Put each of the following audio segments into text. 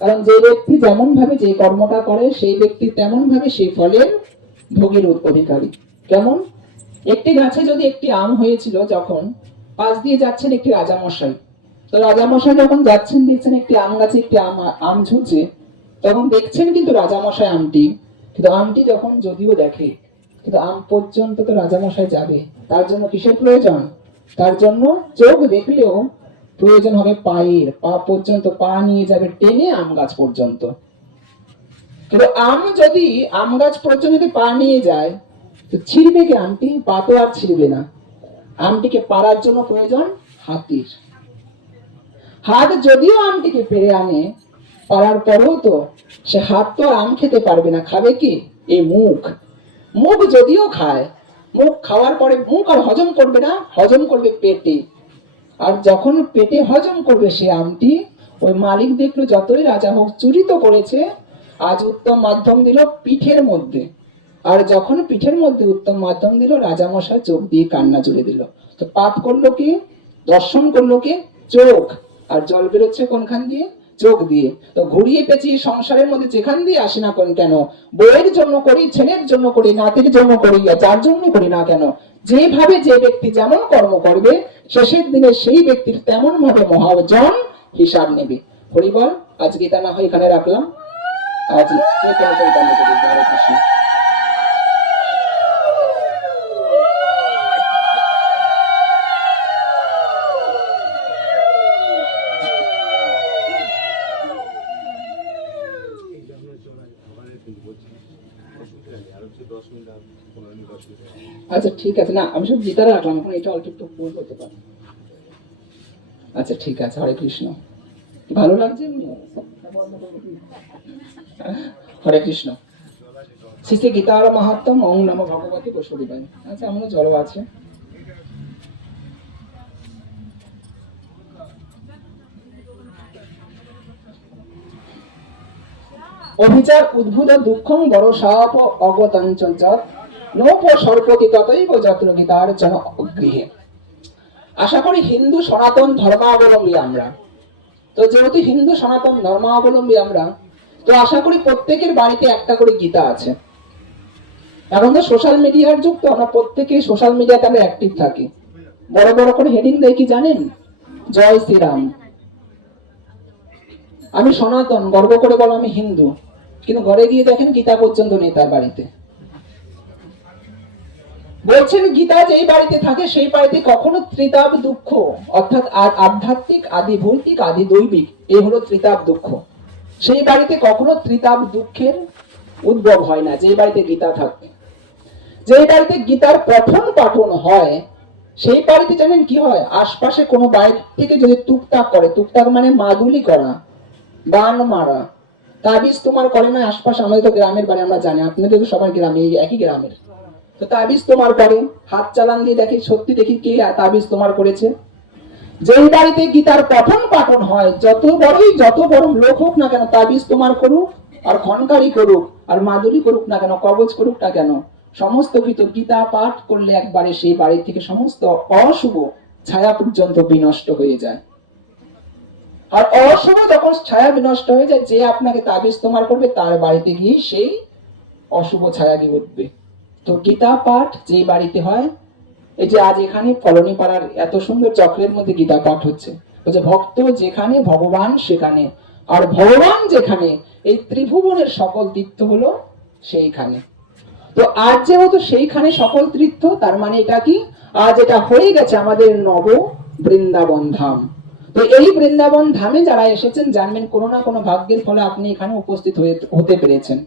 কারণ যে ব্যক্তি যেমন ভাবে যে কর্মটা করে, সেই ব্যক্তি তেমন ভাবে সেই ফলের ভোগের অধিকারী। কেমন? একটি গাছে যদি একটি আম হয়েছিল যখন, পাশ দিয়ে যাচ্ছেন একটি রাজামশাই। তো রাজামশাই যখন যাচ্ছেন, দেখছেন একটি আম গাছে একটি আম আম ঝুলছে, তখন দেখছেন কিন্তু রাজামশাই আমটি। কিন্তু আমটি যখন যদিও দেখে, কিন্তু আম পর্যন্ত তো রাজামশাই যাবে। তার জন্য কিসের প্রয়োজন? তার জন্য চোখ দেখলেও প্রয়োজন হবে পায়ের। পা পর্যন্ত পা নিয়ে যাবে টেনে আম গাছ পর্যন্ত। কিন্তু আম যদি আম গাছ পর্যন্ত পা নিয়ে যায়, তো ছিঁড়বে কি আমটি? পা তো আর ছিঁড়বে না। আমটিকে পারার জন্য প্রয়োজন হাতির। হাত যদিও আমটিকে পেরে আনে পারার পরেও তো সে হাত তো আম খেতে পারবে না। খাবে কি? এই মুখ। মুখ যদিও খায়, মুখ খাওয়ার পরে মুখ আর হজম করবে না, হজম করবে পেটে। আর যখন পেটে হজম করবে সে আমটি, ওই মালিক দেখল যতই রাজা হোক চুরি তো করেছে, আজ উত্তম মাধ্যম দিল পিঠের মধ্যে। আর যখন পিঠের মধ্যে উত্তম মাধ্যম দিল, রাজামশাই চোখ দিয়ে কান্না জুড়ে দিল। তো পাপ করল কি? দর্শন করল কি? চোখ। আর জল বেরোচ্ছে কোনখান দিয়ে? চোখ দিয়ে। তো ঘুরিয়ে পেঁচিয়ে সংসারের মধ্যে যেখান দিয়ে আসি না কোন কেন? বইয়ের জন্য করি, ছেলের জন্য করি, নাতির জন্য করি যার জন্য করি না কেন? যেভাবে যে ব্যক্তি যেমন কর্ম করবে শেষের দিনে সেই ব্যক্তির তেমন ভাবে মহাজন হিসাব নেবে। হরিবল, আজকে তা না হয় এখানে রাখলাম। আজ কৃষ্ণ আচ্ছা ঠিক আছে। না, আমি সব গীতা রাখলাম এখন এটা অল্প একটু ভুল করতে পারি। আচ্ছা ঠিক আছে। হরে কৃষ্ণ। ভালো লাগছে? হরে কৃষ্ণ। শ্রী শ্রী গীতার মাহাত্ম ওং নম ভগবতী বসুদেবায়। আচ্ছা আমার জল আছে। অভিচার, উদ্ভুত দুঃখং বড় সাপ অগতাঞ্চল যৎ নোপ সর্পতি ততৈব যত্র গীতার জন গৃহে আশা করি হিন্দু সনাতন ধর্মাবলম্বী আমরা। তো যেহেতু হিন্দু সনাতন ধর্মাবলম্বী আমরা, তো আশা করি প্রত্যেকের বাড়িতে একটা করে গীতা আছে। এখন তো সোশ্যাল মিডিয়ার যুগ, তো আমরা প্রত্যেকেই সোশ্যাল মিডিয়াতে আমরা অ্যাক্টিভ থাকি। বড় বড় করে হেডিং দেয় কি জানেন? জয় শ্রীরাম। আমি সনাতন, গর্ব করে বলো আমি হিন্দু। কিন্তু ঘরে গিয়ে দেখেন গীতা পর্যন্ত নেই তার বাড়িতে। বলছেন, গীতা যেই বাড়িতে থাকে, সেই বাড়িতে কখনো ত্রিতাপ দুঃখ। অর্থাৎ আ- আধ্যাত্মিক, আদি ভৌতিক, আদি দৈবিক এই হলো ত্রিতাপ দুঃখ। সেই বাড়িতে কখনো ত্রিতাপ দুঃখের উদ্ভব হয় না যে বাড়িতে গীতা থাকে। যে বাড়িতে গীতার পঠন পাঠন হয়, সেই বাড়িতে জানেন কি হয়? আশপাশে কোনো বাইরে থেকে যদি টুকটাক করে, টুকটাক মানে মাদুলি করা গান মারা। তাবিজ তোমার করে না, আশপাশ আমাদের তো গ্রামের বাড়ি, আমরা জানি, আপনাদের তো সবাই গ্রামে একই গ্রামের। তো তাবিজ তোমার করে। হাত চালান দিয়ে দেখি, সত্যি দেখি কে তাবিজ তোমার করেছে। যেই বাড়িতে গীতার পঠন পাঠন হয়, যত বড়ই যত বড় লোক হোক না কেন তাবিজ তোমার করুক, আর খনকারি করুক, আর মাদুরি করুক না কেন, কবজ করুক না কেন, সমস্ত কিছু গীতা পাঠ করলে একবারে সেই বাড়ি থেকে সমস্ত অশুভ ছায়া পর্যন্ত বিনষ্ট হয়ে যায়। আর অশুভ যখন ছায়া বিনষ্ট হয়ে যায়, যে আপনাকে তাবিজ তোমার করবে, তার বাড়িতে গিয়ে সেই অশুভ ছায়া গিয়ে উঠবে। তো গীতা পাঠ যে বাড়িতে হয়, এই যে আজ এখানে ফলনী পাড়ার এত সুন্দর চক্রের মধ্যে গীতা পাঠ হচ্ছে। বলছে ভক্ত যেখানে, ভগবান সেখানে। আর ভগবান যেখানে, এই ত্রিভুবনের সকল তীর্থ হলো সেইখানে। তো আজ যেহেতু সেইখানে সকল তীর্থ, তার মানে এটা কি? আজ এটা হয়ে গেছে আমাদের নব বৃন্দাবন ধাম। তো এই বৃন্দাবন ধামে যারা এসেছেন, জানবেন কোনো না কোনো ভাগ্যের ফলে আপনি এখানে উপস্থিত হয়ে হতে পেরেছেন।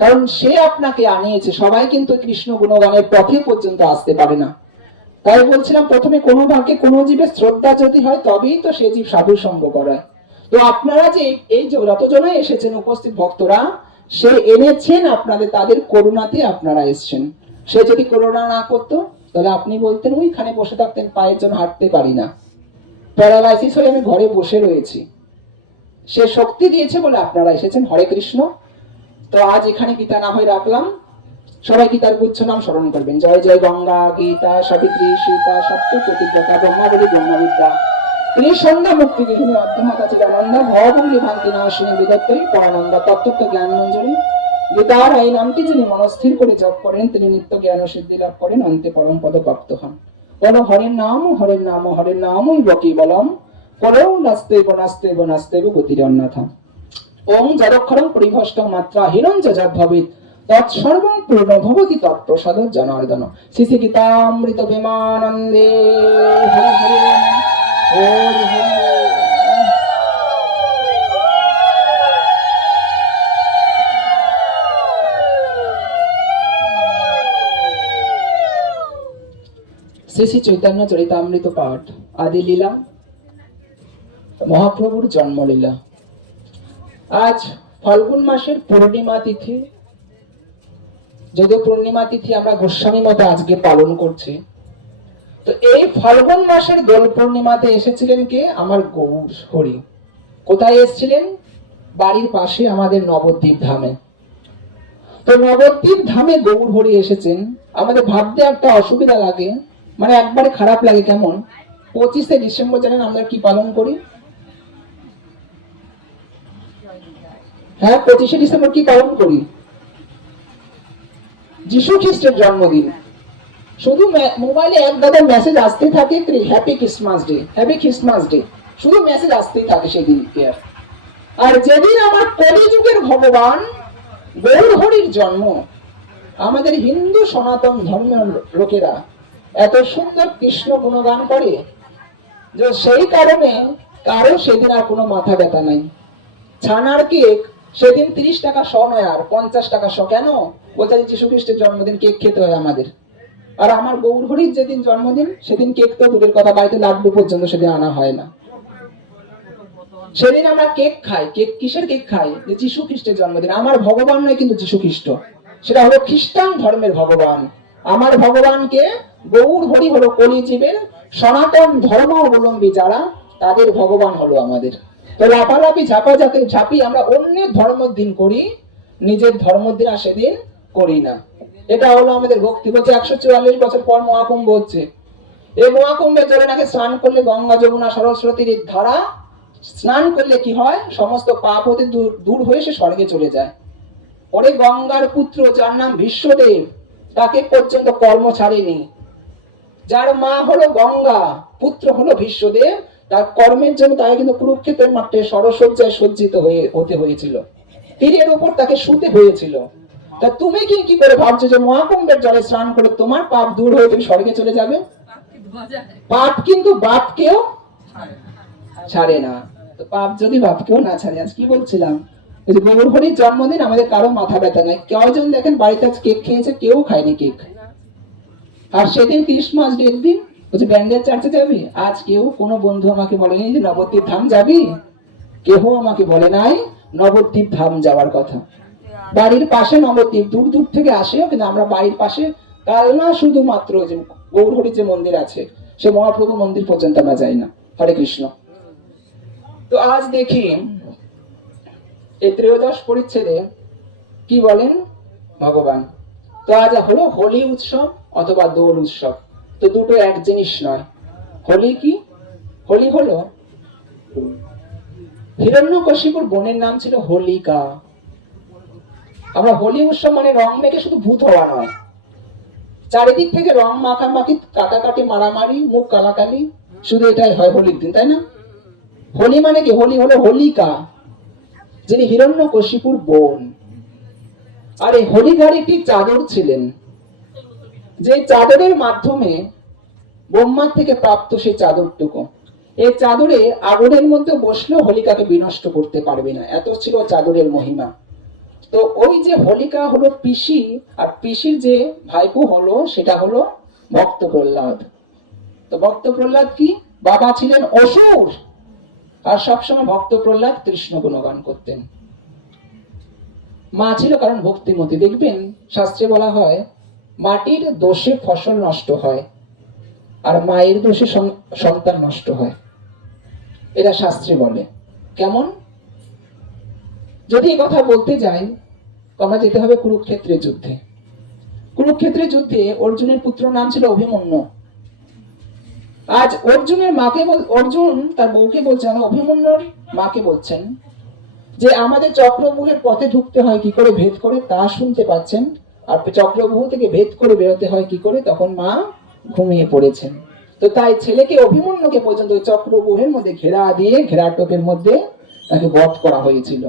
কারণ সে আপনাকে আনিয়েছে। সবাই কিন্তু কৃষ্ণ গুণগানের পথে পর্যন্ত আসতে পারে না। তাই বলছিলাম, প্রথমে কোনো ভাগ্যে কোনো জীবের শ্রদ্ধা যদি হয়, তবেই তো সে জীব সাধু সঙ্গ করায়। তো আপনারা যে এই- এই যে যতজনাই এসেছেন, উপস্থিত ভক্তরা, সে এনেছেন আপনাদের, তাদের করুণাতে আপনারা এসেছেন। সে যদি করুণা না করতো, তাহলে আপনি বলতেন, ওইখানে বসে থাকতেন, পায়ের জন্য হাঁটতে পারি না। প্যারালাইসিস হয়ে আমি ঘরে বসে রয়েছি। সে শক্তি দিয়েছে বলে আপনারা এসেছেন। হরে কৃষ্ণ। তো আজ এখানে গীতা না হয়ে রাখলাম। সবাই গীতার গুচ্ছ নাম স্মরণ করবেন। জয় জয় গঙ্গা, গীতা, সাবিত্রী, সীতা সত্য প্রতিজ্ঞতা ব্রহ্মাবলী, ব্রহ্মবিদ্যা। তিনি সন্ধ্যা মুক্তি গৃহিণী অধ্যমতা চিদানন্দ ভবভঙ্গি ভান্তি নাশিনী বিদত্তই পরানন্দ তত্ত্ব জ্ঞান মঞ্জুরি। গীতার এই নামটি যিনি মনস্থির করে জপ করেন, তিনি নিত্য জ্ঞান সিদ্ধি লাভ করেন, অন্তে পরম পদ প্রাপ্ত হন। বল, হরের নাম হরের নাম, হরের নামই বকি বলম। করেও নাস্তে নাস্তে নাস্তে গতির অন্যথা। ওং যদক্ষরং পরিভষ্টং মাত্রা হিরঞ্জ যদ ভবেত তৎসর্বং পূর্ণ ভবতি তৎপ্রসাদ জনার্দন। গীতামৃত শ্রী শ্রী চৈতন্য চরিতামৃত পাঠ, আদি লীলা, মহাপ্রভুর জন্মলীলা। আজ ফাল্গুন মাসের পূর্ণিমা তিথি। যদিও পূর্ণিমা তিথি আমরা গোস্বামী মতো আজকে পালন করছি। তো এই ফাল্গুন মাসের দোল পূর্ণিমাতে এসেছিলেন কে? আমার গৌর হরি। কোথায় এসেছিলেন? বাড়ির পাশে আমাদের নবদ্বীপ ধামে। তো নবদ্বীপ ধামে গৌর হরি এসেছেন। আমাদের ভাবতে একটা অসুবিধা লাগে। মানে একবারে খারাপ লাগে কেমন? পঁচিশে ডিসেম্বর জানেন আমরা কি পালন করি? হ্যাঁ পঁচিশে ডিসেম্বর কি পালন করি? যিশু খ্রিস্টের জন্মদিন। শুধু মোবাইলে এক দাদা মেসেজ আসতে থাকে happy Christmas day happy Christmas day শুধু মেসেজ আসতেই থাকে সেদিনকে আর? আর যেদিন আমার কলিযুগের ভগবান গৌরহরির জন্ম, আমাদের হিন্দু সনাতন ধর্মের লোকেরা এত সুন্দর কৃষ্ণ গুণগান করে যে সেই কারণে কারও সেদিন আর কোনো মাথা ব্যথা নাই। ছানার কেক সেদিন তিরিশ টাকা শ নয় আর পঞ্চাশ টাকা শ কেন? বলতে যে যীশু খ্রিস্টের জন্মদিন কেক খেতে হয় আমাদের। আর আমার গৌরহরির যেদিন জন্মদিন, সেদিন কেক তো দূরের কথা, বাড়িতে লাড্ডু পর্যন্ত সেদিন আনা হয় না। সেদিন আমরা কেক খাই। কেক কিসের কেক খাই? যে যীশু খ্রিস্টের জন্মদিন। আমার ভগবান নয় কিন্তু যীশু খ্রিস্ট সেটা হলো খ্রিস্টান ধর্মের ভগবান। আমার ভগবানকে গৌর হরি হলো কলিজীবের সনাতন ধর্ম অবলম্বী যারা, তাদের ভগবান হলো আমাদের। তো লাফালাফি ঝাপা ঝাঁপি ঝাঁপি আমরা অন্যের ধর্মের দিন করি, নিজের ধর্মের দিন আর সেদিন করি না। এটা হলো আমাদের ভক্তি বলছে, একশো চুয়াল্লিশ বছর পর মহাকুম্ভ হচ্ছে। এই মহাকুম্ভের জলে নাকি স্নান করলে গঙ্গা, যমুনা, সরস্বতীর ধারা, স্নান করলে কি হয়? সমস্ত পাপ হতে দূর হয়ে সে স্বর্গে চলে যায়। পরে গঙ্গার পুত্র, যার নাম বিশ্বদেব, তাকে পর্যন্ত কর্ম ছাড়েনি। যার মা হলো গঙ্গা, পুত্র হলো বিশ্বদেব তার কর্মের জন্য তাকে কিন্তু কুরুক্ষেত্রের মাঠে সরসজ্জায় সজ্জিত হয়ে হতে হয়েছিল। তীরের উপর তাকে শুতে হয়েছিল। তা তুমি কি কি করে ভাবছ যে মহাকুম্ভের জলে স্নান করে তোমার পাপ দূর হয়ে তুমি স্বর্গে চলে যাবে? পাপ কিন্তু বাপকেও ছাড়ে না। তো পাপ যদি বাপ বাপকেও না ছাড়ে, আজ কি বলছিলাম? গৌর জন্মদিন, আমাদের কারও মাথা ব্যথা নাই। কয়জন দেখেন বাড়িতে আজ কেক খেয়েছে? কেউ খায়নি কেক। আর সেদিন ক্রিসমাস ডের দিন বলছে, ব্যান্ডের চার্চে যাবি? আজ কেউ কোনো বন্ধু আমাকে বলেনি যে নবদ্বীপ ধাম যাবি? কেউ আমাকে বলে নাই নবদ্বীপ ধাম যাওয়ার কথা। বাড়ির পাশে নবদ্বীপ, দূর দূর থেকে আসেও কিন্তু আমরা বাড়ির পাশে কালনা শুধুমাত্র যে গৌরহরির যে মন্দির আছে, সে মহাপ্রভু মন্দির পর্যন্ত আমরা যাই না। হরে কৃষ্ণ। তো আজ দেখি এই ত্রয়োদশ পরিচ্ছেদে কি বলেন? ভগবান। তো আজ হলো হোলি উৎসব অথবা দোল উৎসব। তো দুটো এক জিনিস নয়। হোলি কি? হোলি হলো হিরণ্যকশিপুর বোনের নাম ছিল হোলিকা। আমরা হোলি উৎসব মানে রং মেখে শুধু ভূত হওয়া নয়। চারিদিক থেকে রং মাখামাখি, কাটাকাটি, মারামারি, মুখ কালাকালি, শুধু এটাই হয় হোলির দিন, তাই না? হোলি মানে কি? হোলি হলো হোলিকা, যিনি হিরণ্যকশিপুর বোন। আর এই হোলিকার একটি চাদর ছিলেন। যে চাদরের মাধ্যমে ব্রহ্মার থেকে প্রাপ্ত সেই চাদরটুকু এই চাদরে আগুনের মধ্যে বসলেও হোলিকাকে বিনষ্ট করতে পারবে না। এত ছিল চাদরের মহিমা। তো ওই যে হোলিকা হলো পিসি, আর পিসির যে ভাইপো হলো, সেটা হলো ভক্ত প্রহ্লাদ তো ভক্ত প্রহ্লাদ কি? বাবা ছিলেন অসুর। আর সবসময় ভক্ত প্রহ্লাদ কৃষ্ণ গুণগান করতেন। মা ছিল কারণ ভক্তিমতি দেখবেন, শাস্ত্রে বলা হয় মাটির দোষে ফসল নষ্ট হয় আর মায়ের দোষে সন্তান নষ্ট হয়। এটা শাস্ত্রে বলে। কেমন? যদি এই কথা বলতে যাই, আমরা যেতে হবে কুরুক্ষেত্রের যুদ্ধে। কুরুক্ষেত্রের যুদ্ধে অর্জুনের পুত্র নাম ছিল অভিমন্যু। আজ অর্জুনের মাকে বল, অর্জুন তার বউকে বলছেন অভিমন্যুর মাকে বলছেন যে, আমাদের চক্রবুহের পথে ঢুকতে হয়, কি করে ভেদ করে তা শুনতে পাচ্ছেন আর চক্রবুহ থেকে ভেদ করে বেরোতে হয় কি করে? তখন মা ঘুমিয়ে পড়েছেন। তো তাই ছেলেকে অভিমন্যুকে পর্যন্ত চক্রবুহের মধ্যে ঘেরা দিয়ে ঘেরা টোপের মধ্যে তাকে বধ করা হয়েছিল।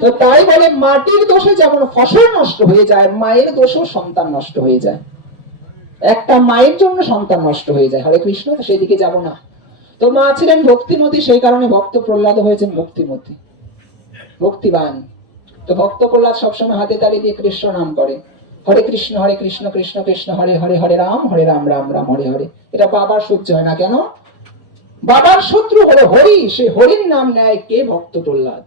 তো তাই বলে মাটির দোষে যেমন ফসল নষ্ট হয়ে যায় মায়ের দোষেও সন্তান নষ্ট হয়ে যায়। একটা মায়ের জন্য সন্তান নষ্ট হয়ে যায়। হরে কৃষ্ণ সেদিকে যাব না। তো মা ছিলেন ভক্তিমতী সেই কারণে ভক্ত প্রহ্লাদ হয়েছেন ভক্তিমতী ভক্তিবান। তো ভক্ত প্রহ্লাদ সবসময় হাতে তালি দিয়ে কৃষ্ণ নাম করে। হরে কৃষ্ণ হরে কৃষ্ণ কৃষ্ণ কৃষ্ণ, হরে হরে হরে রাম হরে রাম রাম রাম, হরে হরে। এটা বাবার সহ্য হয় না কেন? বাবার শত্রু হলো হরি, সে হরির নাম নেয় কে? ভক্ত প্রহ্লাদ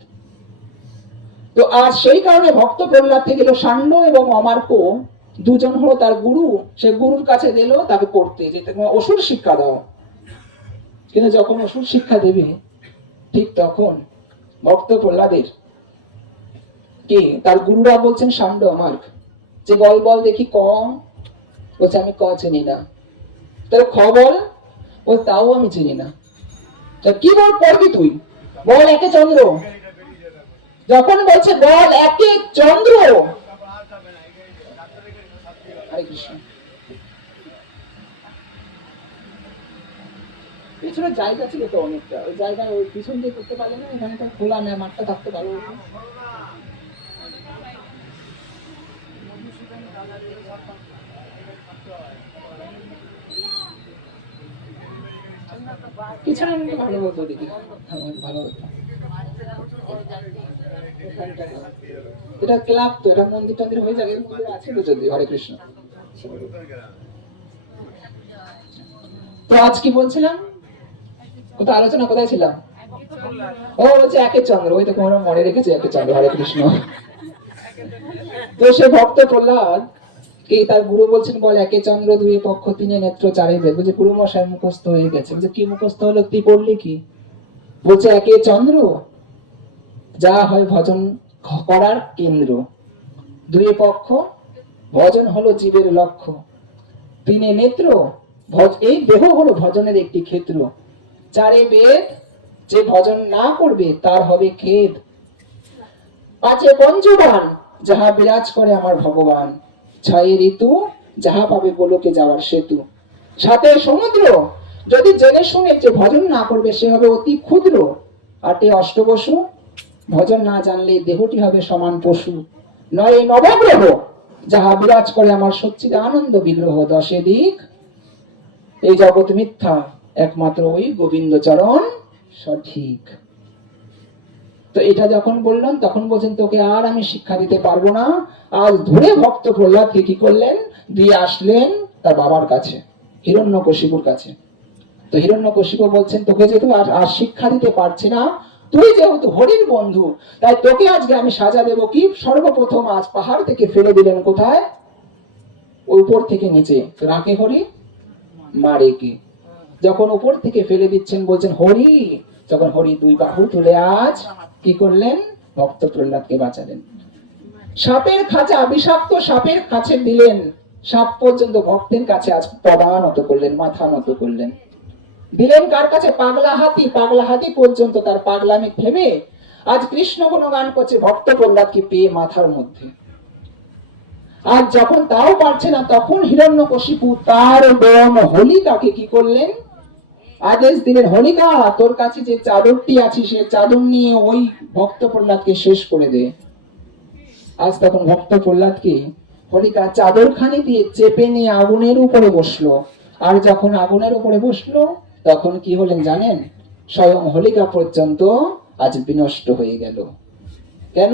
তো আজ সেই কারণে ভক্ত প্রহ্লাদ থেকে গেল ষাণ্ড এবং অমার্ক। দুজন হলো তার গুরু, সে গুরুর কাছে দিল তাকে পড়তে যে অসুর শিক্ষা দাও। কিন্তু যখন অসুর শিক্ষা দেবে, ঠিক তখন ভক্ত প্রহ্লাদের কি? তার গুরুরা বলছেন ষাণ্ড অমার্ক যে বল বল দেখি ক বলছে, আমি ক চিনি না। তাহলে খ বল ও তাও আমি চিনি না। কি বল পড়বি তুই? বল একে চন্দ্র। যখন বলছে বল একে চন্দ্র। পিছনে জায়গা ছিল তো অনেকটা। ওই জায়গায় ওই পিছন দিয়ে করতে পারলে না এখানে খোলা না মাঠটা থাকতে পারো পিছনে নিলে ভালো হতো দিদি হ্যাঁ, ভালো হতো এটা ক্লাব তো এটা মন্দির টন্দির হয়ে যাবে আছে তো যদি হরে কৃষ্ণ। তো আজ কি বলছিলাম? কোথায় আলোচনা কোথায় ছিলাম? ও বলছে একে চন্দ্র ওই তো কোমরা মনে রেখেছে একে চন্দ্র হরে কৃষ্ণ। তো সে ভক্ত প্রহ্লাদ কি তার গুরু বলছেন, বল একে চন্দ্র, দুই পক্ষ, তিনে নেত্র, চারে বেদ। বলছে, গুরু মশাই মুখস্থ হয়ে গেছে। বলছে, কি মুখস্থ হলো? তুই পড়লি কি? বলছে, একে চন্দ্র, যা হয় ভজন করার কেন্দ্র। দুই পক্ষ, ভজন হলো জীবের লক্ষ্য। তিনে নেত্র এই দেহ হলো ভজনের একটি ক্ষেত্র। চারে বেদ, যে ভজন না করবে, তার হবে খেদ। পাঁচে পঞ্চবান, যাহা বিরাজ করে আমার ভগবান। ছয়ে ঋতু, যাহা পাবে গোলকে যাওয়ার সেতু। সাথে সমুদ্র, যদি জেনে শুনে যে ভজন না করবে, সে হবে অতি ক্ষুদ্র। আটে অষ্টবসু, ভজন না জানলে দেহটি হবে সমান পশু। নয় নবগ্রহ, যাহা বিরাজ করে আমার সচ্চিদ আনন্দ বিগ্রহ। দশে দিক, এই জগৎ মিথ্যা, একমাত্র ওই গোবিন্দ চরণ সঠিক। তো এটা যখন বললেন, তখন বলছেন, তোকে আর আমি শিক্ষা দিতে পারব না। আজ ধরে ভক্ত প্রহ্লাদকে কি করলেন? দিয়ে আসলেন তার বাবার কাছে, হিরণ্যকশিপুর কাছে। তো হিরণ্যকশিপু বলছেন, তোকে যেহেতু আর আর শিক্ষা দিতে পারছি না, তুই যেহেতু হরির বন্ধু, তাই তোকে আজকে আমি সাজা দেবো কি? সর্বপ্রথম আজ পাহাড় থেকে ফেলে দিলেন কোথায়? উপর থেকে নিচে। রাকে হরি মারে কি? যখন উপর থেকে ফেলে দিচ্ছেন, বলছেন, হরি, যখন হরি দুই বাহু তুলে আজ কি করলেন? ভক্ত প্রহ্লাদকে বাঁচালেন। সাপের খাঁচা, বিষাক্ত সাপের কাছে দিলেন। সাপ পর্যন্ত ভক্তের কাছে আজ পদা নত করলেন, মাথা নত করলেন। দিলেন কার কাছে? পাগলা হাতি। পাগলা হাতি পর্যন্ত তার পাগলামি ভেবে আজ কৃষ্ণ গান করছে ভক্ত প্রহ্লাদকে পেয়ে মাথার মধ্যে। আর যখন তাও পারছে না, তখন হিরণ্যকশিপু তার বোন হোলিকাকে কি করলেন? আদেশ দিলেন হোলিকা তোর কাছে যে চাদরটি আছে, সে চাদর নিয়ে ওই ভক্ত প্রহ্লাদকে শেষ করে দে। আজ তখন ভক্ত প্রহ্লাদকে হোলিকা চাদরখানি দিয়ে চেপে নিয়ে আগুনের উপরে বসল। আর যখন আগুনের উপরে বসল, তখন কি হলেন জানেন? স্বয়ং হলিকা পর্যন্ত আজ বিনষ্ট হয়ে গেল। কেন?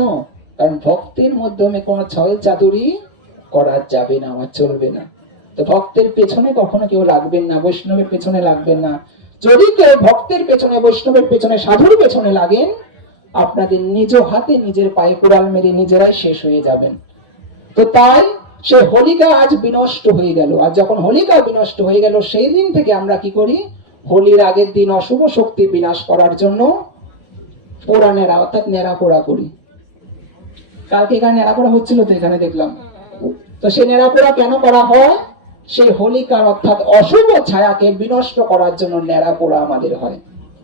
কারণ ভক্তের মাধ্যমে কোনো ছল চাতুরি করা যাবে না, আমার চলবে না। তো ভক্তের পেছনে কখনো কেউ লাগবেন না, বৈষ্ণবের পেছনে লাগবেন না। যদি কেউ ভক্তের পেছনে, বৈষ্ণবের পেছনে, সাধুর পেছনে লাগেন, আপনাদের নিজ হাতে নিজের পায়ে কোড়াল মেরে নিজেরাই শেষ হয়ে যাবেন। তো তাই সে হোলিকা আজ বিনষ্ট হয়ে গেল। আর যখন হোলিকা বিনষ্ট হয়ে গেল, সেই দিন থেকে আমরা কি করি? হোলির আগের দিন অশুভ শক্তি বিনাশ করার জন্য পোড়া অর্থাৎ নেড়া পোড়া করি। কালকে এখানে নেড়া পোড়া হচ্ছিল তো এখানে দেখলাম। তো সে নেড়া পোড়া কেন করা হয়? সেই হোলিকার অর্থাৎ অশুভ ছায়াকে বিনষ্ট করার জন্য ন্যাড়া পোড়া আমাদের হয়।